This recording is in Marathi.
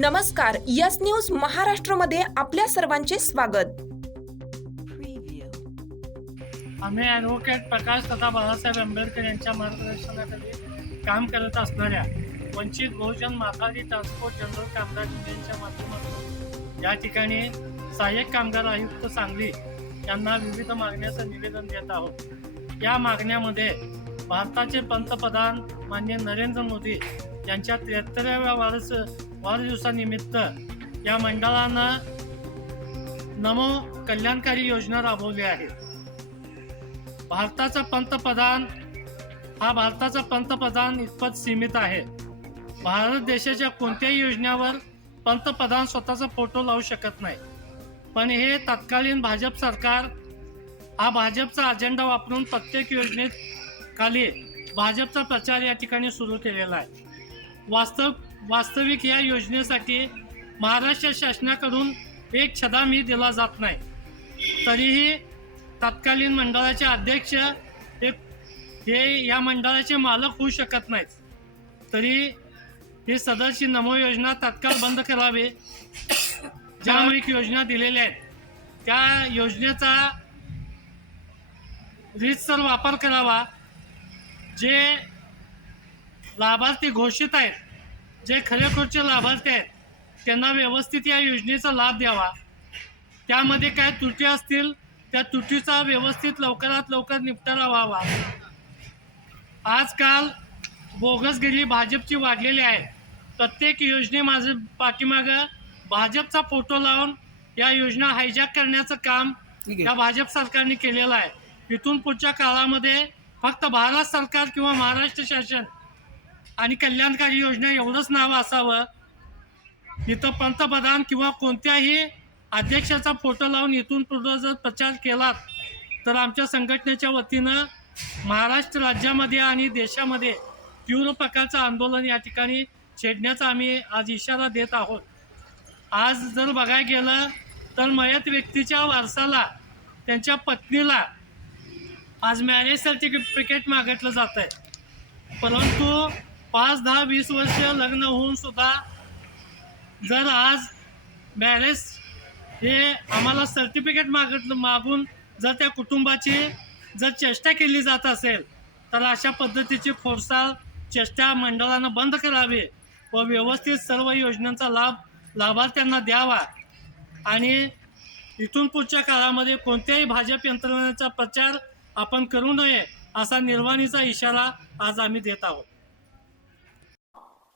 नमस्कार यस न्यूज महाराष्ट्रमध्ये आपल्या सर्वांचे स्वागत. आम्ही ॲडव्होकेट प्रकाश तथा बाळासाहेब आंबेडकर यांच्या मार्गदर्शनाखाली काम करत असणाऱ्या वंचित बहुजन माथाडी ट्रान्सपोर्ट जनरल कामगार युनियनच्या माध्यमातून या ठिकाणी सहाय्यक कामगार आयुक्त सांगली यांना विविध मागण्याचं निवेदन देत आहोत. या मागण्यामध्ये भारताचे पंतप्रधान मान्य नरेंद्र मोदी यांच्या त्र्याहत्तराव्या वारस वाढदिवसानिमित्त या मंडळानं नमो कल्याणकारी योजना राबवली आहे. भारताचा पंतप्रधान हा भारताचा पंतप्रधान इतपत सीमित आहे. भारत देशाच्या कोणत्याही योजनेवर पंतप्रधान स्वतःचा फोटो लावू शकत नाही. पण हे तत्कालीन भाजप सरकार हा भाजपचा अजेंडा वापरून प्रत्येक योजनेत खाली भाजपचा प्रचार या ठिकाणी सुरू केलेला आहे. वास्तव वास्तविक या योजनेसाठी महाराष्ट्र शासनाकडून एक छदामही दिला जात नाही. तरीही तत्कालीन मंडळाचे अध्यक्ष हे हे या मंडळाचे मालक होऊ शकत नाहीत. तरी ही सदरची नमो योजना तत्काळ बंद करावी. ज्या एक योजना दिलेल्या आहेत. त्या योजनेचा रीतसर वापर करावा. जे लाभार्थी घोषित आहेत जे खरेखुरचे लाभार्थी आहेत त्यांना व्यवस्थित या योजनेचा लाभ द्यावा. त्यामध्ये काय त्रुटी असतील त्या त्रुटीचा व्यवस्थित लवकरात लवकर निपटारा व्हावा. आजकाल बोगसगिरी भाजपची वाढलेली आहे. प्रत्येक योजने माझं पाठीमागं भाजपचा फोटो लावून या योजना हायजॅक करण्याचं काम या भाजप सरकारने केलेलं आहे. इथून पुढच्या काळामध्ये फक्त भारत सरकार किंवा महाराष्ट्र शासन आणि कल्याणकारी योजना एवढंच नाव असावं. इथं पंतप्रधान किंवा कोणत्याही अध्यक्षाचा फोटो लावून इथून पुढं जर प्रचार केलात तर आमच्या संघटनेच्या वतीनं महाराष्ट्र राज्यामध्ये आणि देशामध्ये तीव्र प्रकारचं आंदोलन या ठिकाणी छेडण्याचा आम्ही आज इशारा देत आहोत. आज जर बघायला गेलं तर मयत व्यक्तीच्या वारसाला त्यांच्या पत्नीला आज मॅरेज सर्टिफिकेट मागितलं जात आहे परंतु पाच दहा वीस वर्ष लग्न होऊन सुद्धा जर आज मॅरेज हे आम्हाला सर्टिफिकेट मागत मागून जर त्या कुटुंबाची जर चेष्टा केली जात असेल तर अशा पद्धतीची फोडसाळ चेष्टा मंडळानं बंद करावी व व्यवस्थित सर्व योजनांचा लाभ लाभार्थ्यांना द्यावा. आणि इथून पुढच्या काळामध्ये कोणत्याही भाजप यंत्रणेचा प्रचार आपण करू नये असा निर्वाणीचा इशारा आज आम्ही देत आहोत.